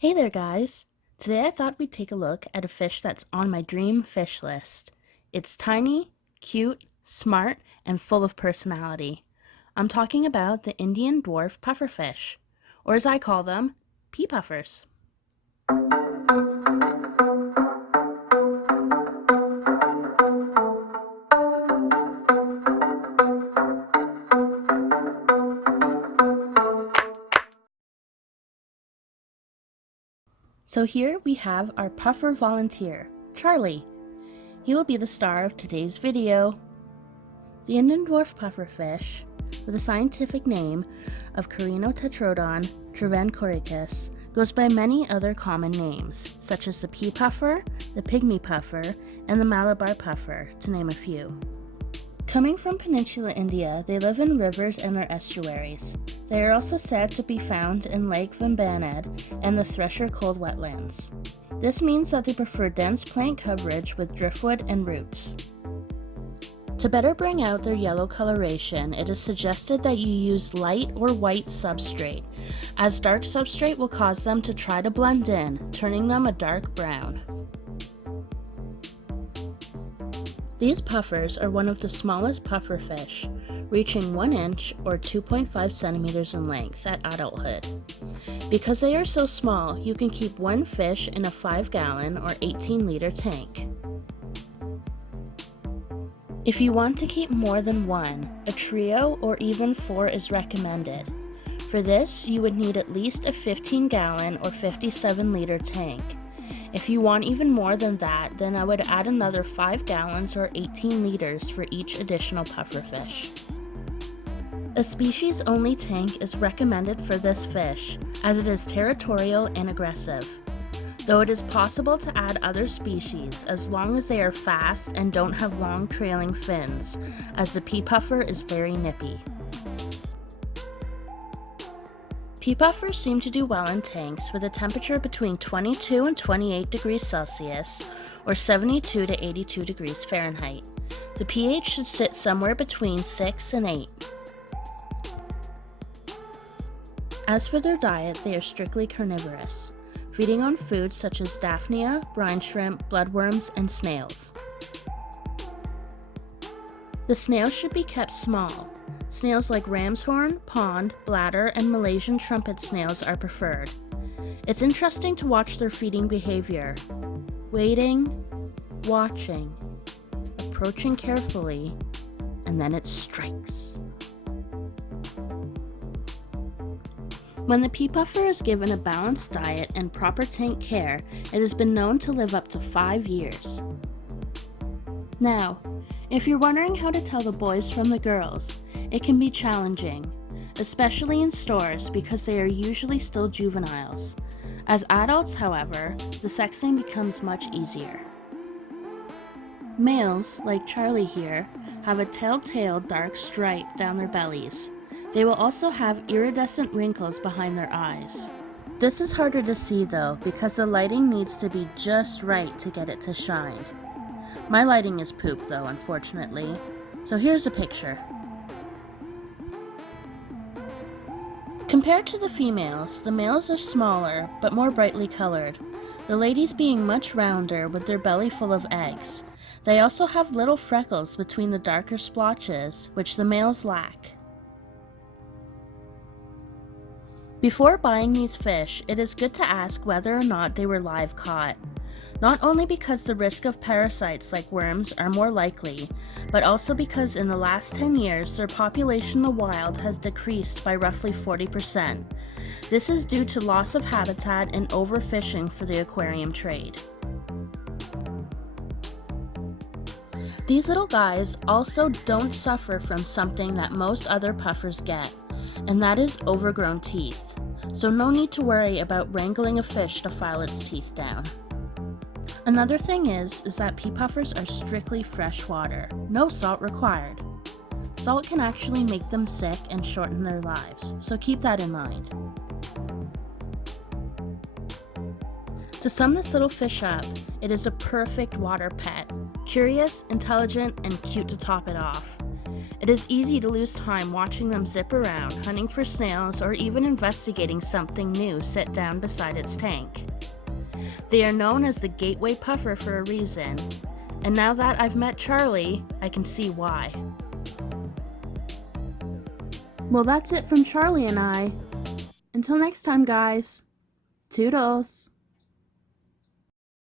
Hey there, guys! Today I thought we'd take a look at a fish that's on my dream fish list. It's tiny, cute, smart, and full of personality. I'm talking about the Indian Dwarf Pufferfish, or as I call them, Pea Puffers. So here we have our puffer volunteer, Charlie. He will be the star of today's video. The Indian Dwarf Pufferfish, with a scientific name of Carinotetrodon travancoricus, goes by many other common names, such as the pea puffer, the pygmy puffer, and the Malabar puffer, to name a few. Coming from Peninsula India, they live in rivers and their estuaries. They are also said to be found in Lake Vembanad and the Thresher Cold Wetlands. This means that they prefer dense plant coverage with driftwood and roots. To better bring out their yellow coloration, it is suggested that you use light or white substrate, as dark substrate will cause them to try to blend in, turning them a dark brown. These puffers are one of the smallest pufferfish, reaching 1 inch or 2.5 centimeters in length at adulthood. Because they are so small, you can keep one fish in a 5-gallon or 18-liter tank. If you want to keep more than one, a trio or even 4 is recommended. For this, you would need at least a 15-gallon or 57-liter tank. If you want even more than that, then I would add another 5 gallons or 18 liters for each additional pufferfish. A species-only tank is recommended for this fish, as it is territorial and aggressive, though it is possible to add other species as long as they are fast and don't have long trailing fins, as the pea puffer is very nippy. Pea puffers seem to do well in tanks with a temperature between 22 and 28 degrees Celsius or 72 to 82 degrees Fahrenheit. The pH should sit somewhere between 6 and 8. As for their diet, they are strictly carnivorous, feeding on foods such as daphnia, brine shrimp, bloodworms, and snails. The snails should be kept small. Snails like ram's horn, pond, bladder, and Malaysian trumpet snails are preferred. It's interesting to watch their feeding behavior. Waiting, watching, approaching carefully, and then it strikes. When the pea puffer is given a balanced diet and proper tank care, it has been known to live up to 5 years. Now, if you're wondering how to tell the boys from the girls, it can be challenging, especially in stores because they are usually still juveniles. As adults, however, the sexing becomes much easier. Males, like Charlie here, have a telltale dark stripe down their bellies. They will also have iridescent wrinkles behind their eyes. This is harder to see though because the lighting needs to be just right to get it to shine. My lighting is poop though, unfortunately. So here's a picture. Compared to the females, the males are smaller but more brightly colored, the ladies being much rounder with their belly full of eggs. They also have little freckles between the darker splotches, which the males lack. Before buying these fish, it is good to ask whether or not they were live caught. Not only because the risk of parasites like worms are more likely, but also because in the last 10 years their population in the wild has decreased by roughly 40%. This is due to loss of habitat and overfishing for the aquarium trade. These little guys also don't suffer from something that most other puffers get, and that is overgrown teeth. So no need to worry about wrangling a fish to file its teeth down. Another thing is that pea puffers are strictly freshwater, no salt required. Salt can actually make them sick and shorten their lives, so keep that in mind. To sum this little fish up, it is a perfect water pet, curious, intelligent, and cute to top it off. It is easy to lose time watching them zip around, hunting for snails, or even investigating something new sit down beside its tank. They are known as the gateway puffer for a reason, and now that I've met Charlie, I can see why. Well, that's it from Charlie and I. Until next time, guys. Toodles!